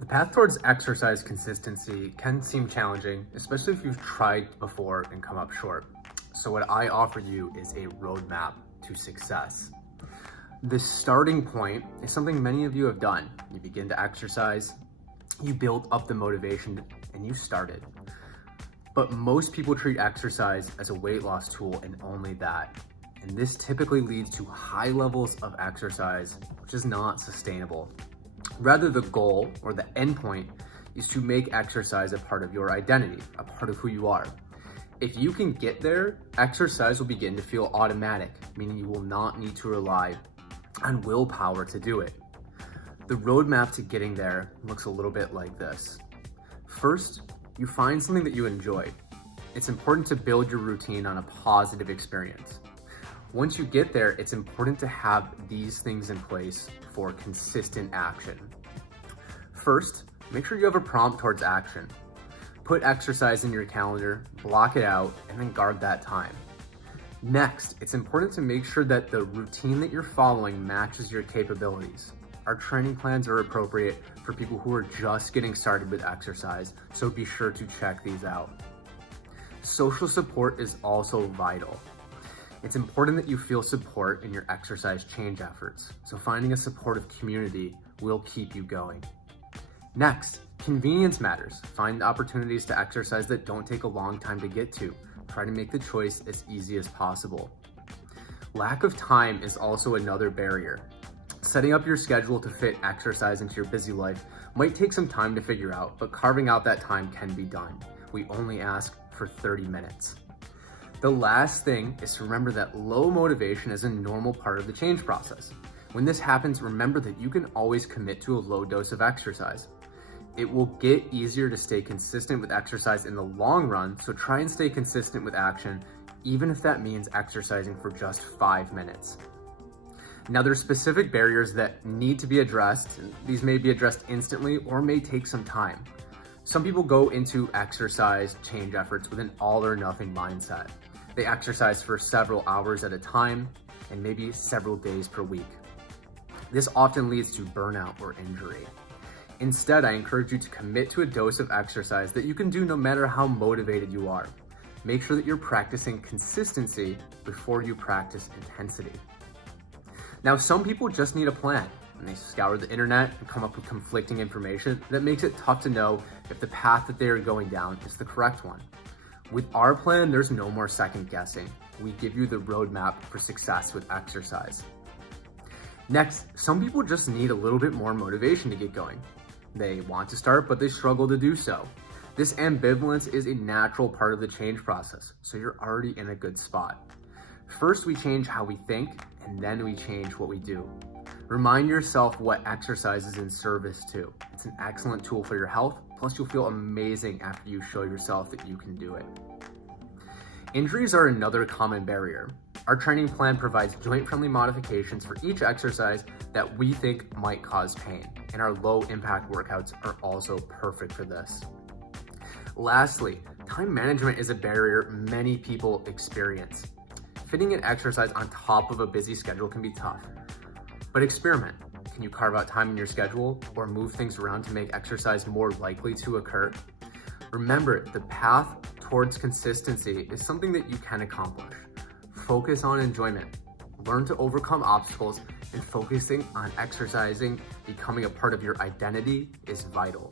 The path towards exercise consistency can seem challenging, especially if you've tried before and come up short. So what I offer you is a roadmap to success. The starting point is something many of you have done. You begin to exercise, you build up the motivation, and you started. But most people treat exercise as a weight loss tool and only that. And this typically leads to high levels of exercise, which is not sustainable. Rather, the goal or the end point is to make exercise a part of your identity, a part of who you are. If you can get there, exercise will begin to feel automatic, meaning you will not need to rely on willpower to do it. The roadmap to getting there looks a little bit like this. First, you find something that you enjoy. It's important to build your routine on a positive experience. Once you get there, it's important to have these things in place for consistent action. First, make sure you have a prompt towards action. Put exercise in your calendar, block it out, and then guard that time. Next, it's important to make sure that the routine that you're following matches your capabilities. Our training plans are appropriate for people who are just getting started with exercise, so be sure to check these out. Social support is also vital. It's important that you feel support in your exercise change efforts, so finding a supportive community will keep you going. Next, convenience matters. Find opportunities to exercise that don't take a long time to get to. Try to make the choice as easy as possible. Lack of time is also another barrier. Setting up your schedule to fit exercise into your busy life might take some time to figure out, but carving out that time can be done. We only ask for 30 minutes. The last thing is to remember that low motivation is a normal part of the change process. When this happens, remember that you can always commit to a low dose of exercise. It will get easier to stay consistent with exercise in the long run, so try and stay consistent with action, even if that means exercising for just 5 minutes. Now, there's specific barriers that need to be addressed. These may be addressed instantly or may take some time. Some people go into exercise change efforts with an all or nothing mindset. They exercise for several hours at a time and maybe several days per week. This often leads to burnout or injury. Instead, I encourage you to commit to a dose of exercise that you can do no matter how motivated you are. Make sure that you're practicing consistency before you practice intensity. Now, some people just need a plan, and they scour the internet and come up with conflicting information that makes it tough to know if the path that they are going down is the correct one. With our plan, there's no more second guessing. We give you the roadmap for success with exercise. Next, some people just need a little bit more motivation to get going. They want to start, but they struggle to do so. This ambivalence is a natural part of the change process, so you're already in a good spot. First, we change how we think, and then we change what we do. Remind yourself what exercise is in service to. It's an excellent tool for your health, plus you'll feel amazing after you show yourself that you can do it. Injuries are another common barrier. Our training plan provides joint-friendly modifications for each exercise that we think might cause pain, and our low-impact workouts are also perfect for this. Lastly, time management is a barrier many people experience. Fitting an exercise on top of a busy schedule can be tough, but experiment. Can you carve out time in your schedule or move things around to make exercise more likely to occur? Remember, the path towards consistency is something that you can accomplish. Focus on enjoyment. Learn to overcome obstacles, and focusing on exercising becoming a part of your identity is vital.